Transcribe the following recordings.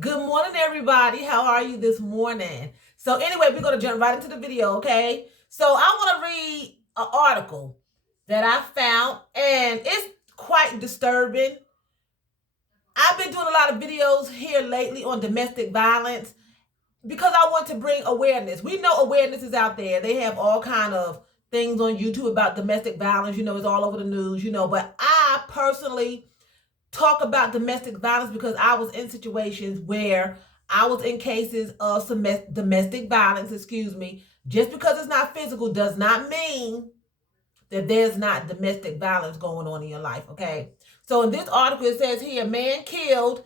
Good morning, everybody. How are you this morning? So, anyway, we're going to jump right into the video, okay? So, I want to read an article that I found, and it's quite disturbing. I've been doing a lot of videos here lately on domestic violence because I want to bring awareness. We know awareness is out there. They have all kind of things on YouTube about domestic violence. It's all over the news, but I personally talk about domestic violence because I was in situations where I was in cases of some domestic violence, excuse me. Just because it's not physical does not mean that there's not domestic violence going on in your life, okay? So in this article, it says here, a man killed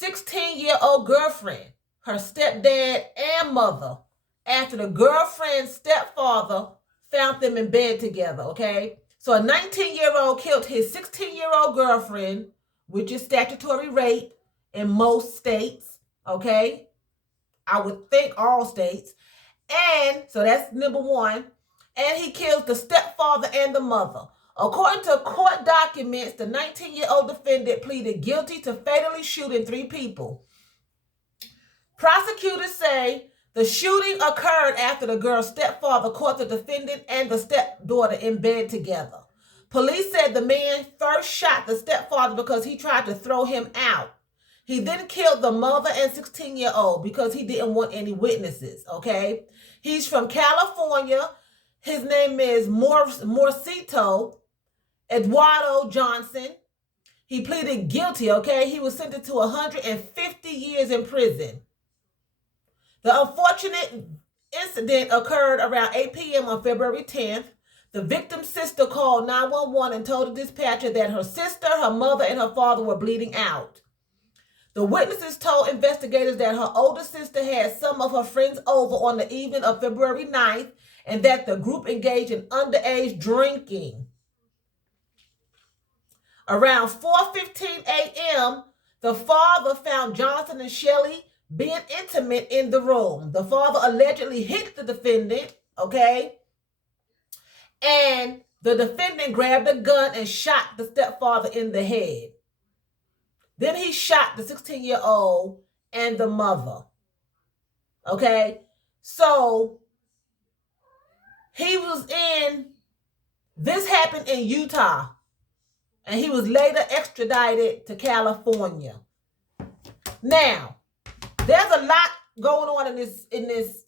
16-year-old girlfriend, her stepdad, and mother after the girlfriend's stepfather found them in bed together, okay? So a 19-year-old killed his 16-year-old girlfriend, which is statutory rape in most states, okay? I would think all states. And so that's number one. And he kills the stepfather and the mother. According to court documents, the 19-year-old defendant pleaded guilty to fatally shooting 3 people. Prosecutors say the shooting occurred after the girl's stepfather caught the defendant and the stepdaughter in bed together. Police said the man first shot the stepfather because he tried to throw him out. He then killed the mother and 16-year-old because he didn't want any witnesses, okay? He's from California. His name is Morcito Eduardo Johnson. He pleaded guilty, okay? He was sentenced to 150 years in prison. The unfortunate incident occurred around 8 p.m. on February 10th. The victim's sister called 911 and told the dispatcher that her sister, her mother, and her father were bleeding out. The witnesses told investigators that her older sister had some of her friends over on the evening of February 9th and that the group engaged in underage drinking. Around 4:15 a.m., the father found Johnson and Shelley being intimate in the room. The father allegedly hit the defendant, okay? And the defendant grabbed a gun and shot the stepfather in the head. Then he shot the 16-year-old and the mother. Okay? So this happened in Utah, and he was later extradited to California. Now, there's a lot going on in this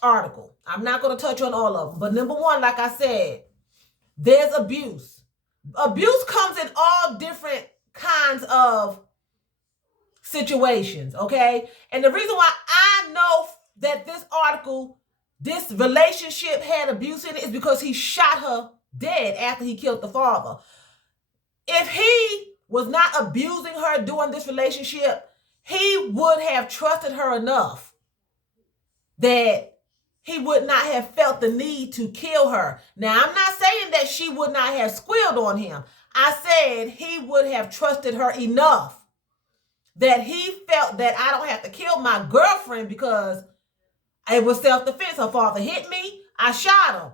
article. I'm not going to touch on all of them. But number one, like I said, there's abuse. Abuse comes in all different kinds of situations, okay? And the reason why I know that this relationship had abuse in it is because he shot her dead after he killed the father. If he was not abusing her during this relationship, he would have trusted her enough that he would not have felt the need to kill her. Now, I'm not saying that she would not have squealed on him. I said he would have trusted her enough that he felt that I don't have to kill my girlfriend because it was self-defense. Her father hit me. I shot him.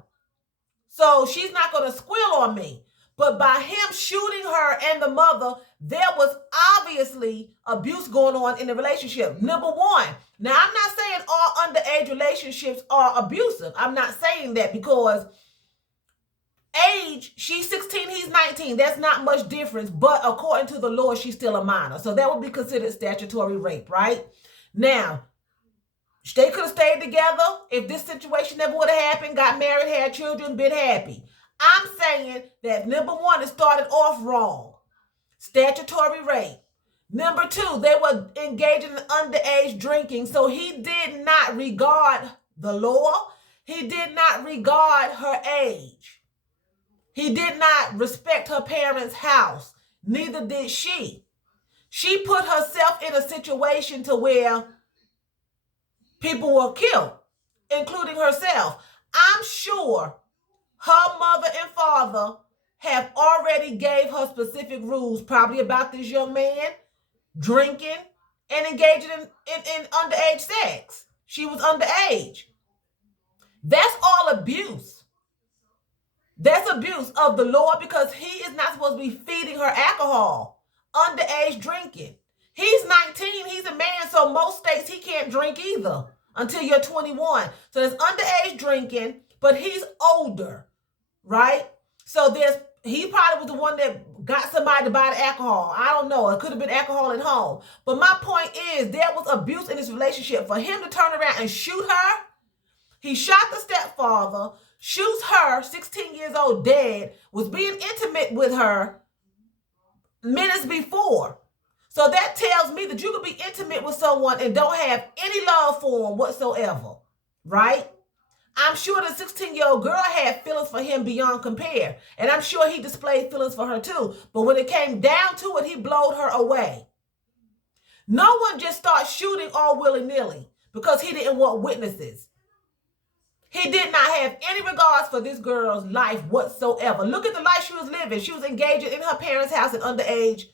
So she's not going to squeal on me. But by him shooting her and the mother, there was obviously abuse going on in the relationship. Number one. Now, I'm not saying all underage relationships are abusive. I'm not saying that because age, she's 16, he's 19. That's not much difference. But according to the law, she's still a minor. So that would be considered statutory rape, right? Now, they could have stayed together if this situation never would have happened, got married, had children, been happy. I'm saying that number one, it started off wrong. Statutory rape. Number two, they were engaging in underage drinking, so he did not regard the law. He did not regard her age. He did not respect her parents' house. Neither did she. She put herself in a situation to where people were killed, including herself. I'm sure her mother and father have already gave her specific rules, probably about this young man drinking and engaging in underage sex. She was underage. That's all abuse. That's abuse of the law because he is not supposed to be feeding her alcohol, underage drinking. He's 19, he's a man, most states he can't drink either until you're 21. So there's underage drinking, but he's older, right? So he probably was the one that got somebody to buy the alcohol. I don't know. It could have been alcohol at home. But my point is, there was abuse in this relationship. For him to turn around and shoot her, he shot the stepfather, shoots her, 16 years old, dead, was being intimate with her minutes before. So that tells me that you could be intimate with someone and don't have any love for them whatsoever, right? I'm sure the 16-year-old girl had feelings for him beyond compare. And I'm sure he displayed feelings for her too. But when it came down to it, he blowed her away. No one just starts shooting all willy-nilly because he didn't want witnesses. He did not have any regards for this girl's life whatsoever. Look at the life she was living. She was engaging in her parents' house in underage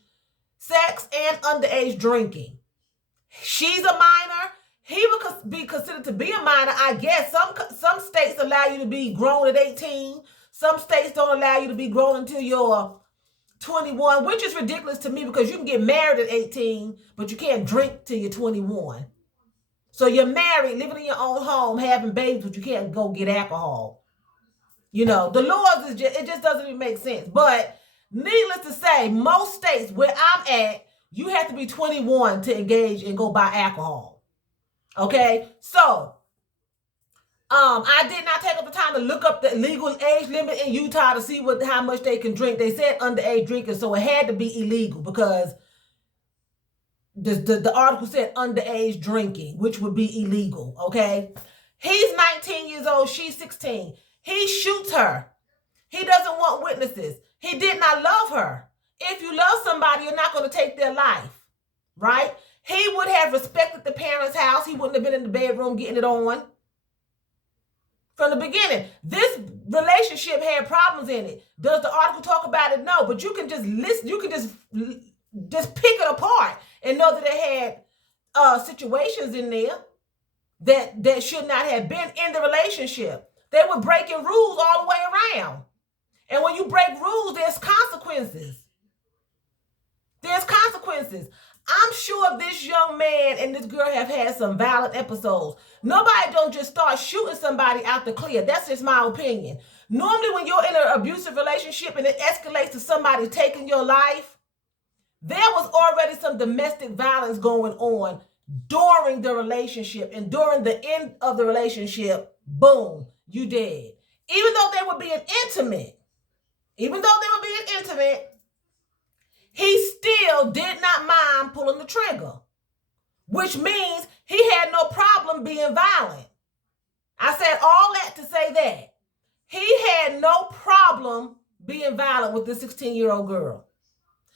sex and underage drinking. She's a minor. He would be considered to be a minor, I guess. Some states allow you to be grown at 18. Some states don't allow you to be grown until you're 21, which is ridiculous to me because you can get married at 18, but you can't drink till you're 21. So you're married, living in your own home, having babies, but you can't go get alcohol. You know, the laws, it just doesn't even make sense. But needless to say, most states where I'm at, you have to be 21 to engage and go buy alcohol. Okay, so I did not take up the time to look up the legal age limit in Utah to see how much they can drink. They said underage drinking, so it had to be illegal because the article said underage drinking, which would be illegal. Okay, he's 19 years old, she's 16. He shoots her. He doesn't want witnesses. He did not love her. If you love somebody, you're not going to take their life, right? He would have respected the parents' house. He wouldn't have been in the bedroom getting it on. From the beginning, this relationship had problems in it. Does the article talk about it? No, but you can just listen. You can just pick it apart and know that they had situations in there that should not have been in the relationship. They were breaking rules all the way around. And when you break rules, there's consequences. There's consequences. I'm sure this young man and this girl have had some violent episodes. Nobody don't just start shooting somebody out the clear. That's just my opinion. Normally when you're in an abusive relationship and it escalates to somebody taking your life, there was already some domestic violence going on during the relationship. And during the end of the relationship, boom, you dead. Even though they were being intimate, he still did not mind pulling the trigger, which means he had no problem being violent. I said all that to say that. He had no problem being violent with this 16-year-old girl.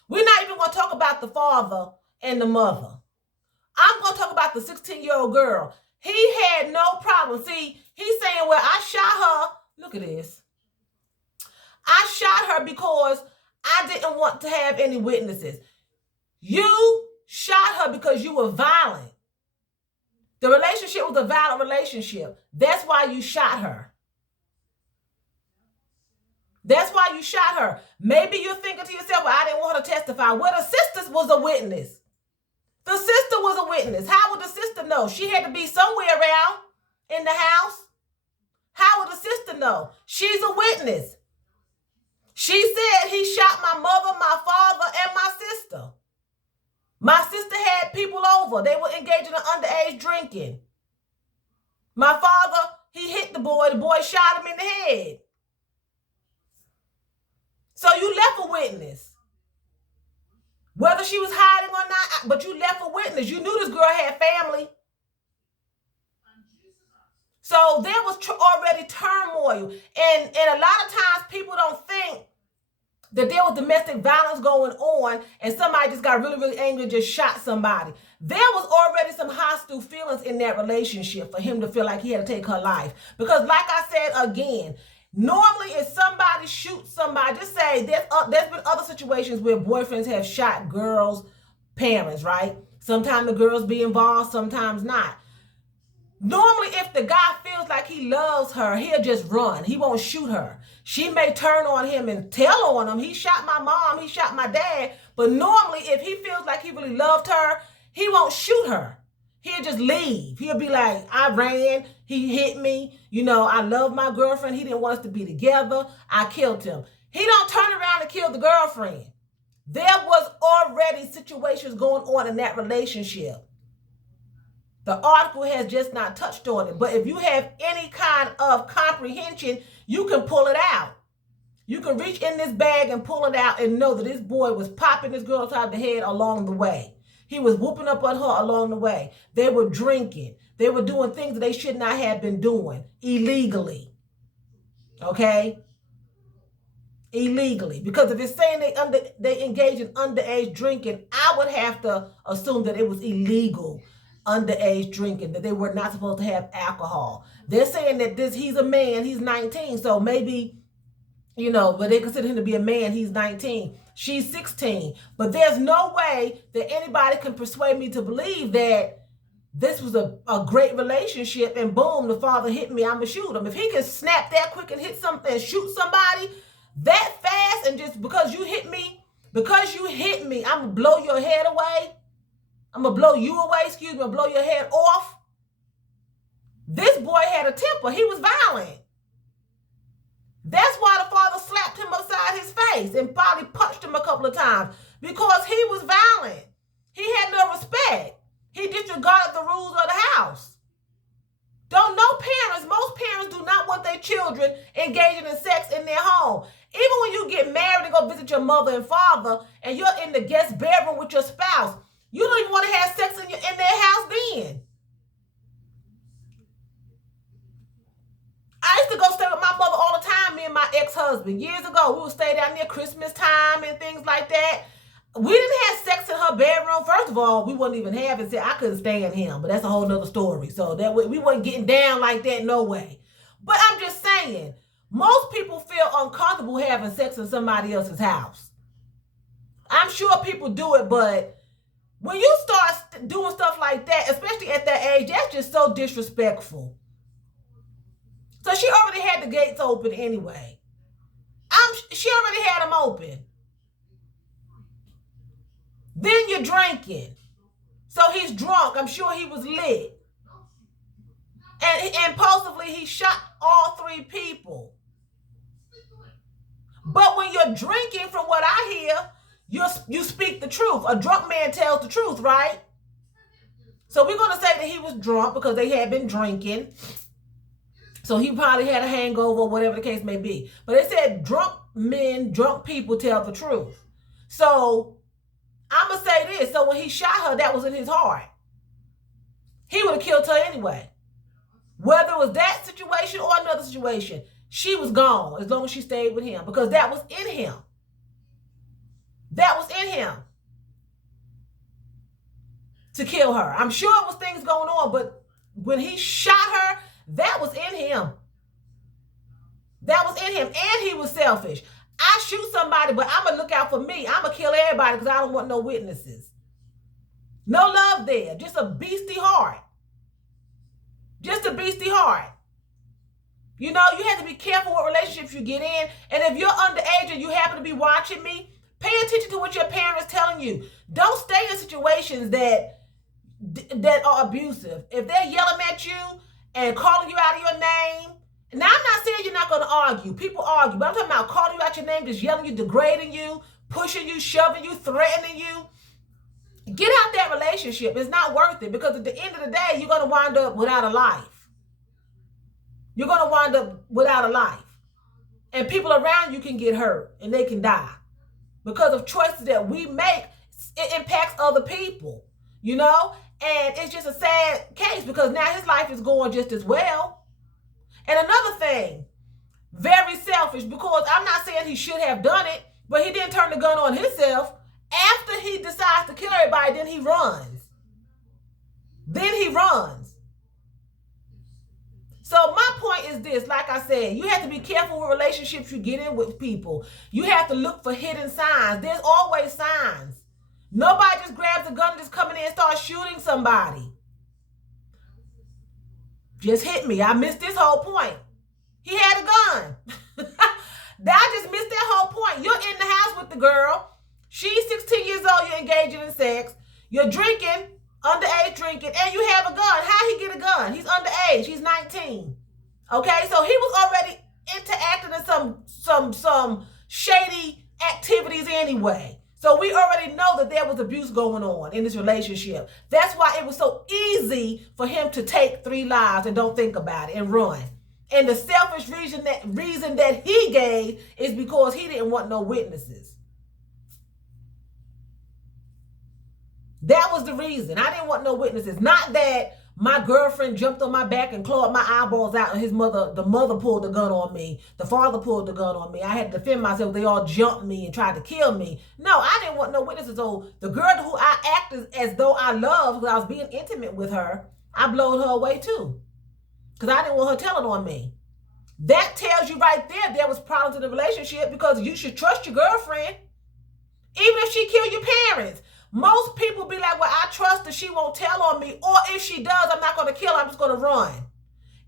We're not even going to talk about the father and the mother. I'm going to talk about the 16-year-old girl. He had no problem. See, he's saying, well, I shot her. Look at this. I shot her because I didn't want to have any witnesses. You shot her because you were violent. The relationship was a violent relationship. That's why you shot her. That's why you shot her. Maybe you're thinking to yourself, well, I didn't want her to testify. Well, the sister was a witness. The sister was a witness. How would the sister know? She had to be somewhere around in the house. How would the sister know? She's a witness. She said he shot my mother, my father, and my sister. My sister had people over. They were engaging in underage drinking. My father, he hit the boy. The boy shot him in the head. So you left a witness. Whether she was hiding or not, but you left a witness. You knew this girl had family. So there was already turmoil. And a lot of times people don't think that there was domestic violence going on and somebody just got really, really angry and just shot somebody. There was already some hostile feelings in that relationship for him to feel like he had to take her life. Because like I said again, normally if somebody shoots somebody, just say there's been other situations where boyfriends have shot girls' parents, right? Sometimes the girls be involved, sometimes not. Normally, if the guy feels like he loves her, he'll just run. He won't shoot her. She may turn on him and tell on him, he shot my mom, he shot my dad. But normally, if he feels like he really loved her, he won't shoot her. he'll just leave. He'll be like, I ran, he hit me, I love my girlfriend, he didn't want us to be together, I killed him. He don't turn around and kill the girlfriend. There was already situations going on in that relationship. The article has just not touched on it. But if you have any kind of comprehension, you can pull it out. You can reach in this bag and pull it out and know that this boy was popping this girl upside the head along the way. He was whooping up on her along the way. They were drinking. They were doing things that they should not have been doing illegally. Okay? Illegally. Because if it's saying they engage in underage drinking, I would have to assume that it was illegal underage drinking, that they were not supposed to have alcohol. They're saying that he's a man, he's 19, so maybe, but they consider him to be a man, he's 19. She's 16. But there's no way that anybody can persuade me to believe that this was a great relationship and boom, the father hit me, I'm gonna shoot him. If he can snap that quick and hit something and shoot somebody that fast, and just because you hit me, I'm gonna blow your head away. I'm gonna blow you away, I'm gonna blow your head off. This boy had a temper. He was violent. That's why the father slapped him upside his face and probably punched him a couple of times, because he was violent. He had no respect. He disregarded the rules of the house. Most parents do not want their children engaging in sex in their home. Even when you get married and go visit your mother and father and you're in the guest bedroom with your spouse, you don't even want to have sex in their house then. I used to go stay with my mother all the time, me and my ex-husband. Years ago, we would stay down near Christmas time and things like that. We didn't have sex in her bedroom. First of all, we wouldn't even have it. I couldn't stand him, but that's a whole nother story. So that we wasn't getting down like that, no way. But I'm just saying, most people feel uncomfortable having sex in somebody else's house. I'm sure people do it, but when you start doing stuff like that, especially at that age, that's just so disrespectful. So she already had the gates open anyway. She already had them open. Then you're drinking. So he's drunk. I'm sure he was lit. And impulsively, he shot all 3 people. But when you're drinking, from what I hear, you speak the truth. A drunk man tells the truth, right? So we're going to say that he was drunk because they had been drinking. So he probably had a hangover, whatever the case may be. But they said drunk people tell the truth. So I'm going to say this. So when he shot her, that was in his heart. He would have killed her anyway. Whether it was that situation or another situation, she was gone as long as she stayed with him, because that was in him. That was in him to kill her. I'm sure it was things going on, but when he shot her, that was in him. That was in him, and he was selfish. I shoot somebody, but I'm going to look out for me. I'm going to kill everybody because I don't want no witnesses. No love there. Just a beastie heart. Just a beastie heart. You have to be careful what relationships you get in. And if you're underage and you happen to be watching me, pay attention to what your parents telling you. Don't stay in situations that are abusive. If they're yelling at you and calling you out of your name, now I'm not saying you're not going to argue. People argue, but I'm talking about calling you out your name, just yelling you, degrading you, pushing you, shoving you, threatening you. Get out that relationship. It's not worth it, because at the end of the day, you're going to wind up without a life. You're going to wind up without a life. And people around you can get hurt and they can die. Because of choices that we make, it impacts other people, And it's just a sad case, because now his life is going just as well. And another thing, very selfish, because I'm not saying he should have done it, but he didn't turn the gun on himself. After he decides to kill everybody, then he runs. So my point is this, like I said, you have to be careful with relationships you get in with people. You have to look for hidden signs. There's always signs. Nobody just grabs a gun and just coming in and starts shooting somebody. Just hit me. I missed this whole point. He had a gun. I just missed that whole point. You're in the house with the girl. She's 16 years old. You're engaging in sex. You're drinking underage drinking, and you have a gun. How he get a gun? He's underage. He's 19. Okay, so he was already interacting in some shady activities anyway. So we already know that there was abuse going on in this relationship. That's why it was so easy for him to take 3 lives and don't think about it and run. And the selfish reason that he gave is because he didn't want no witnesses. That was the reason. I didn't want no witnesses. Not that my girlfriend jumped on my back and clawed my eyeballs out, and the mother pulled the gun on me. The father pulled the gun on me. I had to defend myself. They all jumped me and tried to kill me. No, I didn't want no witnesses. So the girl who I acted as though I loved, because I was being intimate with her, I blowed her away too. Because I didn't want her telling on me. That tells you right there was problems in the relationship, because you should trust your girlfriend. Even if she killed your parents. Most people be like, well, I trust that she won't tell on me. Or if she does, I'm not going to kill her. I'm just going to run.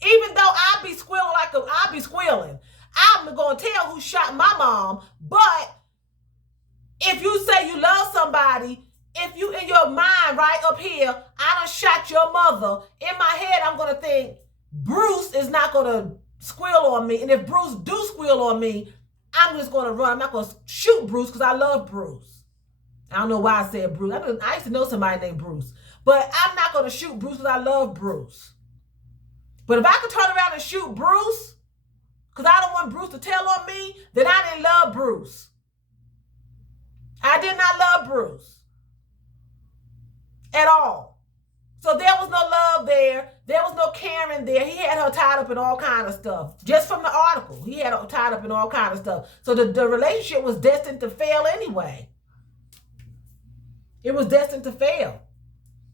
Even though I be squealing I be squealing. I'm going to tell who shot my mom. But if you say you love somebody, if you in your mind right up here, I done shot your mother. In my head, I'm going to think, Bruce is not going to squeal on me. And if Bruce do squeal on me, I'm just going to run. I'm not going to shoot Bruce because I love Bruce. I don't know why I said Bruce. I used to know somebody named Bruce. But I'm not going to shoot Bruce because I love Bruce. But if I could turn around and shoot Bruce, because I don't want Bruce to tell on me, then I didn't love Bruce. I did not love Bruce. At all. So there was no love there. There was no caring there. He had her tied up in all kind of stuff. Just from the article. He had her tied up in all kind of stuff. So the relationship was destined to fail anyway. It was destined to fail,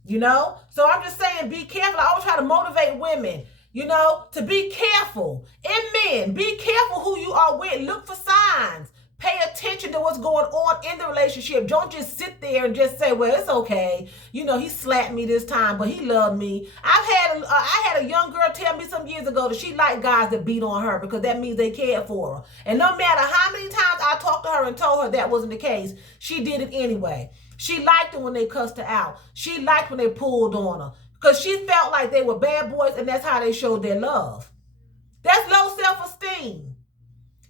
you know? So I'm just saying, be careful. I always try to motivate women, you know, to be careful. And men, be careful who you are with. Look for signs. Pay attention to what's going on in the relationship. Don't just sit there and just say, well, it's okay. You know, he slapped me this time, but he loved me. I had a young girl tell me some years ago that she liked guys that beat on her because that means they cared for her. And no matter how many times I talked to her and told her that wasn't the case, she did it anyway. She liked it when they cussed her out. She liked when they pulled on her. Because she felt like they were bad boys and that's how they showed their love. That's low self-esteem.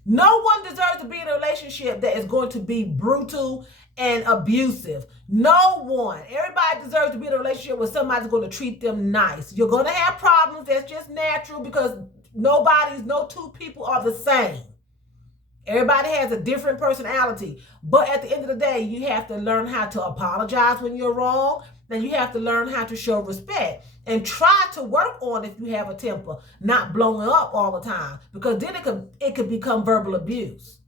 No one deserves to be in a relationship that is going to be brutal and abusive. No one. Everybody deserves to be in a relationship where somebody's going to treat them nice. You're going to have problems. That's just natural because no two people are the same. Everybody has a different personality. But at the end of the day, you have to learn how to apologize when you're wrong. Then you have to learn how to show respect. And try to work on if you have a temper, not blowing up all the time. Because then it could become verbal abuse.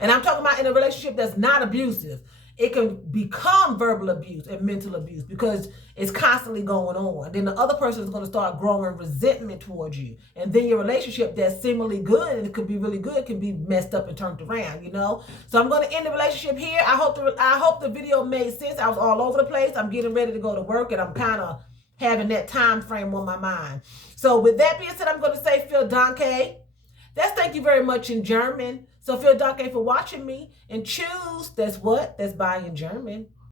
And I'm talking about in a relationship that's not abusive. It can become verbal abuse and mental abuse because it's constantly going on. Then the other person is going to start growing resentment towards you. And then your relationship that's seemingly good and it could be really good can be messed up and turned around, you know? So I'm going to end the relationship here. I hope the video made sense. I was all over the place. I'm getting ready to go to work and I'm kind of having that time frame on my mind. So with that being said, I'm going to say vielen Dank. That's thank you very much in German. So vielen Dank for watching me and choose. That's what? That's bye in German.